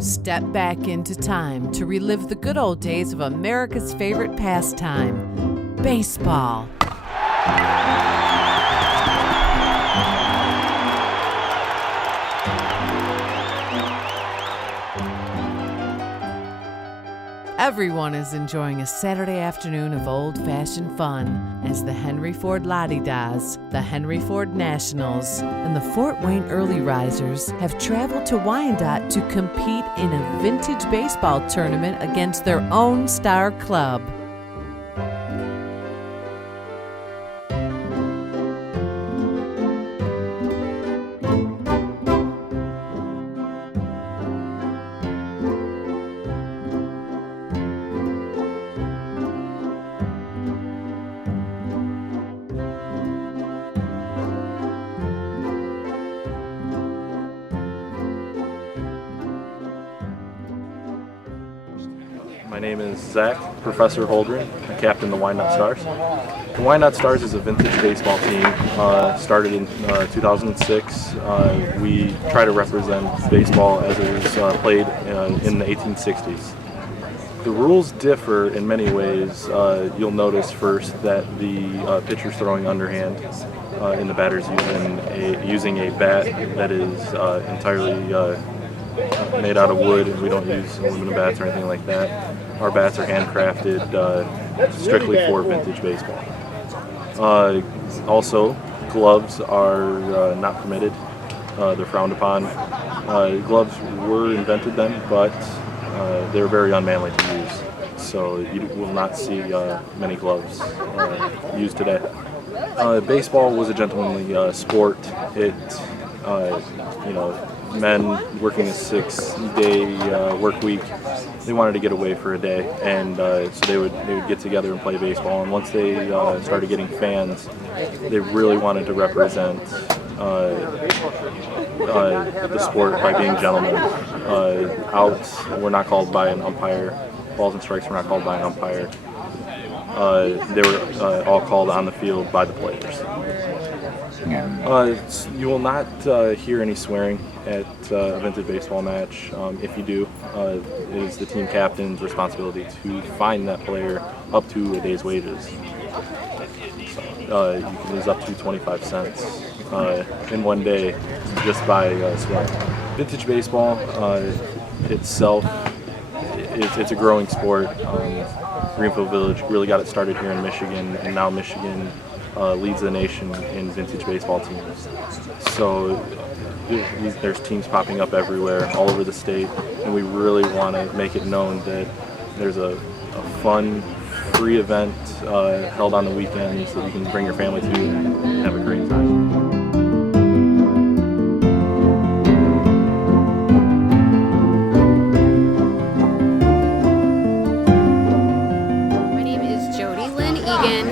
Step back into time to relive the good old days of America's favorite pastime, baseball. Everyone is enjoying a Saturday afternoon of old-fashioned fun as the Henry Ford La-Di-Das, the Henry Ford Nationals, and the Fort Wayne Early Risers have traveled to Wyandotte to compete in a vintage baseball tournament against their own star club. My name is Zach, Professor Holdren. I captain the Wyandotte Stars. The Wyandotte Stars is a vintage baseball team. Started in 2006. We try to represent baseball as it was played in the 1860s. The rules differ in many ways. You'll notice first that the pitcher's throwing underhand and the batter's using a bat that is entirely made out of wood, and we don't use aluminum bats or anything like that. Our bats are handcrafted strictly for vintage baseball. Also, gloves are not permitted. They're frowned upon. Gloves were invented then, but they're very unmanly to use. So you will not see many gloves used today. Baseball was a gentlemanly sport. Men working a 6-day work week, they wanted to get away for a day, and so they would get together and play baseball. And once they started getting fans, they really wanted to represent the sport by being gentlemen. Outs were not called by an umpire. Balls and strikes were not called by an umpire. They were all called on the field by the players. You will not hear any swearing at a vintage baseball match. If you do, it is the team captain's responsibility to fine that player up to a day's wages. So, you can lose up to 25 cents in one day just by swearing. Vintage baseball itself, it's a growing sport. Greenfield Village really got it started here in Michigan, and now Michigan leads the nation in vintage baseball teams. So there's teams popping up everywhere, all over the state, and we really want to make it known that there's a fun, free event held on the weekends that you can bring your family to and have a great time.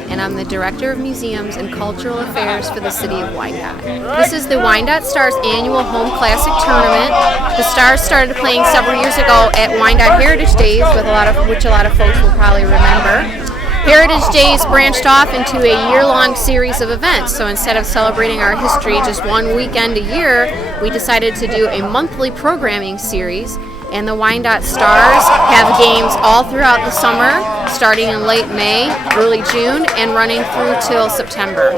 And I'm the Director of Museums and Cultural Affairs for the City of Wyandotte. This is the Wyandotte Stars annual Home Classic Tournament. The Stars started playing several years ago at Wyandotte Heritage Days, which a lot of folks will probably remember. Heritage Days branched off into a year-long series of events, so instead of celebrating our history just one weekend a year, we decided to do a monthly programming series. And the Wyandotte Stars have games all throughout the summer, starting in late May, early June, and running through till September.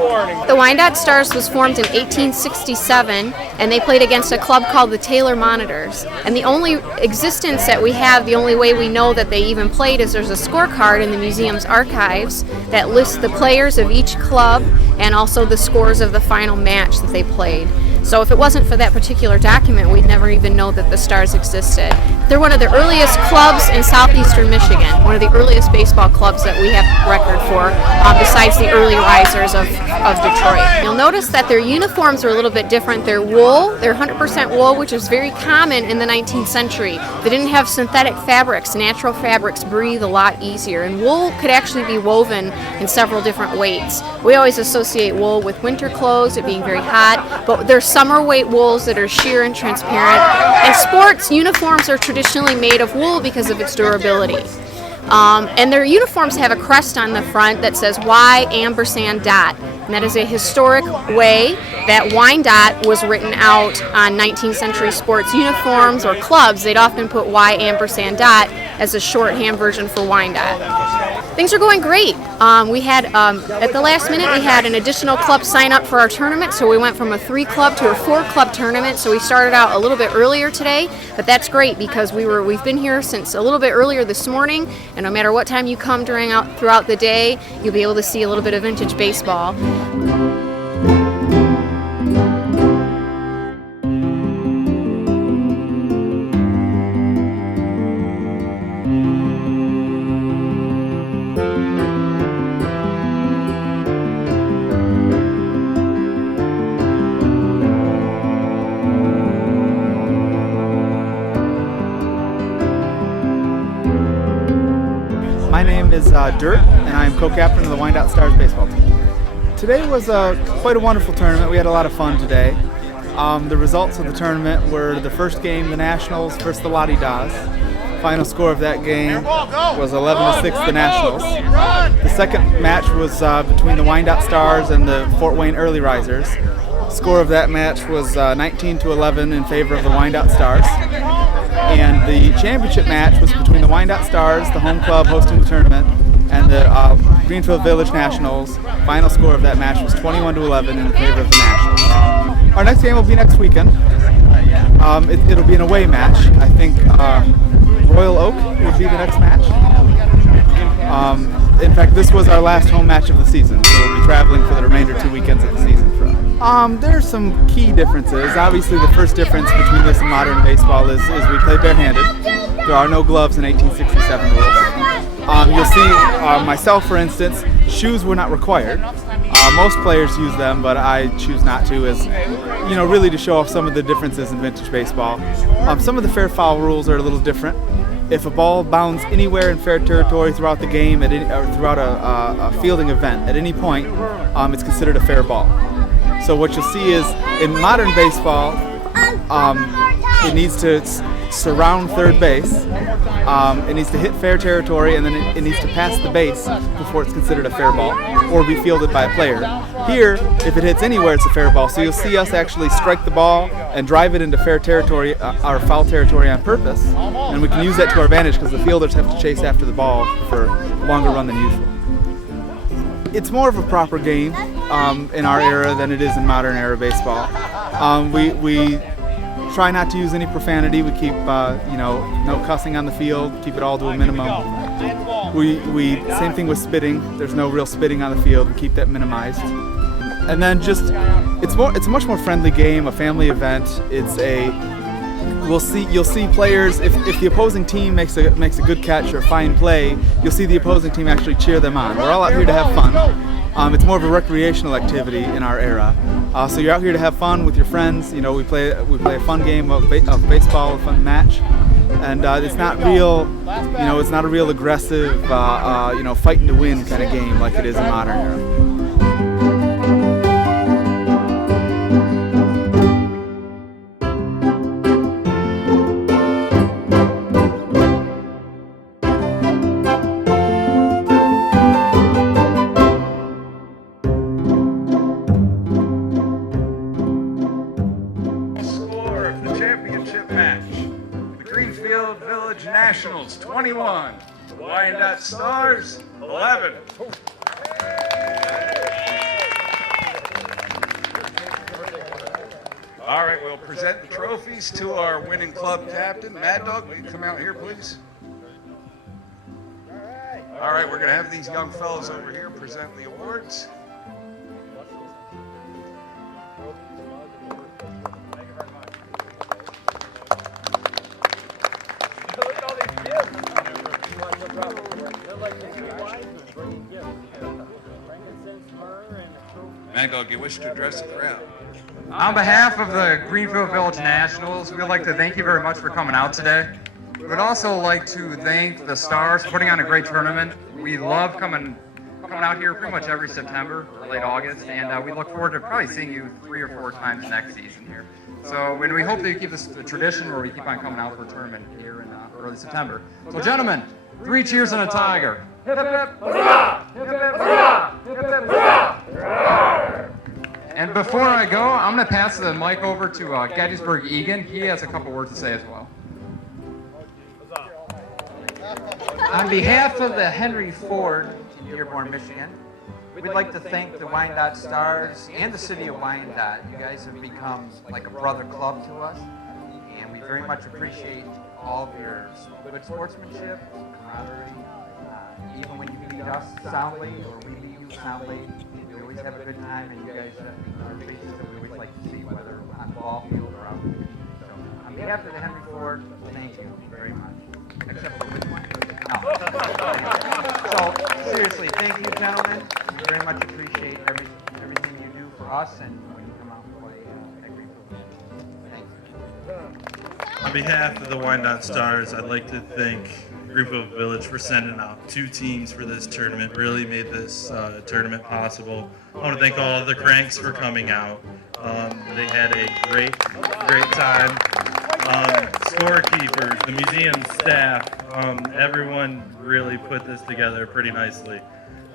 The Wyandotte Stars was formed in 1867, and they played against a club called the Taylor Monitors. And the only existence that we have, the only way we know that they even played, is there's a scorecard in the museum's archives that lists the players of each club and also the scores of the final match that they played. So if it wasn't for that particular document, we'd never even know that the Stars existed. They're one of the earliest clubs in southeastern Michigan, one of the earliest baseball clubs that we have record for, besides the early risers of Detroit. You'll notice that their uniforms are a little bit different. They're wool, they're 100% wool, which is very common in the 19th century. They didn't have synthetic fabrics. Natural fabrics breathe a lot easier, and wool could actually be woven in several different weights. We always associate wool with winter clothes, it being very hot, but there's summer weight wools that are sheer and transparent. And sports uniforms are traditionally made of wool because of its durability. And their uniforms have a crest on the front that says Y _dot. And that is a historic way that Wyandotte was written out on 19th century sports uniforms or clubs. They'd often put Y_dot as a shorthand version for Wyandotte. Things are going great. We had, at the last minute, we had an additional club sign up for our tournament, so we went from a 3-club to a 4-club tournament, so we started out a little bit earlier today, but that's great because we've been here since a little bit earlier this morning, and no matter what time you come throughout the day, you'll be able to see a little bit of vintage baseball. My name is Dirt, and I am co-captain of the Wyandotte Stars baseball team. Today was quite a wonderful tournament. We had a lot of fun today. The results of the tournament were the first game, the Nationals versus the Lottie Das. Final score of that game was 11-6, the Nationals. The second match was between the Wyandotte Stars and the Fort Wayne Early Risers. Score of that match was 19-11 in favor of the Wyandotte Stars. And the championship match was between the Wyandotte Stars, the home club hosting the tournament, and the Greenfield Village Nationals. Final score of that match was 21-11 in favor of the Nationals. Our next game will be next weekend. It'll be an away match. I think Royal Oak will be the next match. In fact, this was our last home match of the season, so we'll be traveling for the remainder 2 weekends of the season. There's some key differences. Obviously, the first difference between this and modern baseball is we play barehanded. There are no gloves in 1867 rules. You'll see myself, for instance, shoes were not required. Most players use them, but I choose not to, as really to show off some of the differences in vintage baseball. Some of the fair foul rules are a little different. If a ball bounds anywhere in fair territory throughout the game, or throughout a fielding event, at any point, it's considered a fair ball. So what you'll see is, in modern baseball, it needs to surround third base, it needs to hit fair territory, and then it needs to pass the base before it's considered a fair ball, or be fielded by a player. Here, if it hits anywhere, it's a fair ball. So you'll see us actually strike the ball and drive it into fair territory, or foul territory on purpose, and we can use that to our advantage because the fielders have to chase after the ball for a longer run than usual. It's more of a proper game in our era than it is in modern era baseball. We try not to use any profanity. We keep no cussing on the field. Keep it all to a minimum. We same thing with spitting. There's no real spitting on the field. We keep that minimized. And then it's a much more friendly game, a family event. You'll see players, if the opposing team makes a good catch or fine play, you'll see the opposing team actually cheer them on. We're all out here to have fun. It's more of a recreational activity in our era. So you're out here to have fun with your friends. We play a fun game of baseball, a fun match, and it's not real. It's not a real aggressive, fighting to win kind of game like it is in modern era. Greenfield Village Nationals 21, Wyandotte Stars 11. All right, we'll present the trophies to our winning club captain. Mad Dog, will you come out here, please? All right, we're going to have these young fellows over here present the awards. Mad Dog, you wish to address the crowd? On behalf of the Greenfield Village Nationals, we'd like to thank you very much for coming out today. We'd also like to thank the Stars for putting on a great tournament. We love coming out here pretty much every September or late August, and we look forward to probably seeing you 3 or 4 times next season here. So, and we hope that you keep this a tradition where we keep on coming out for a tournament here in early September. So, gentlemen, 3 cheers and a tiger. Hip, hip, hurrah! Hip, hip, hurrah! Hip, hip, hurrah! And before I go, I'm going to pass the mic over to Gettysburg Egan. He has a couple words to say as well. On behalf of the Henry Ford in Dearborn, Michigan, we'd like to thank the Wyandotte Stars and the city of Wyandotte. You guys have become like a brother club to us, and we very much appreciate all of your good sportsmanship, camaraderie. Even when you beat us soundly or we beat you soundly, we always have a good time, and you guys are faces that we always like to see, whether on the ball field or out in the field. So, on behalf of the Henry Ford, thank you very much. Except for which one? No. So, seriously, thank you, gentlemen. We very much appreciate everything you do for us and when you come out and play at Greenfield. Thank you. On behalf of the Wyandotte Stars, I'd like to thank Greenfield Village for sending out 2 teams for this tournament. Really made this tournament possible. I want to thank all of the Cranks for coming out. They had a great time. Scorekeepers, the museum staff, everyone really put this together pretty nicely.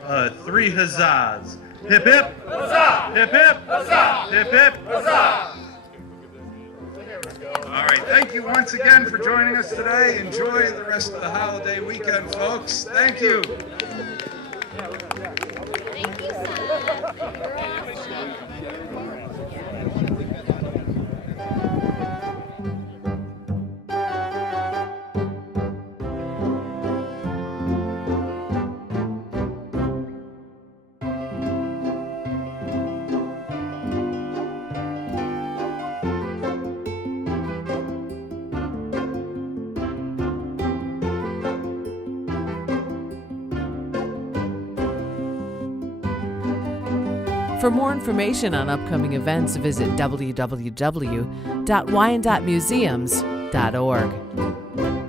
3 huzzahs. Hip hip! Huzzah! Hip hip! Huzzah! Hip hip! Huzzah! All right, thank you once again for joining us today. Enjoy the rest of the holiday weekend, folks. Thank you. Thank you, son. For more information on upcoming events, visit www.wyandottemuseums.org.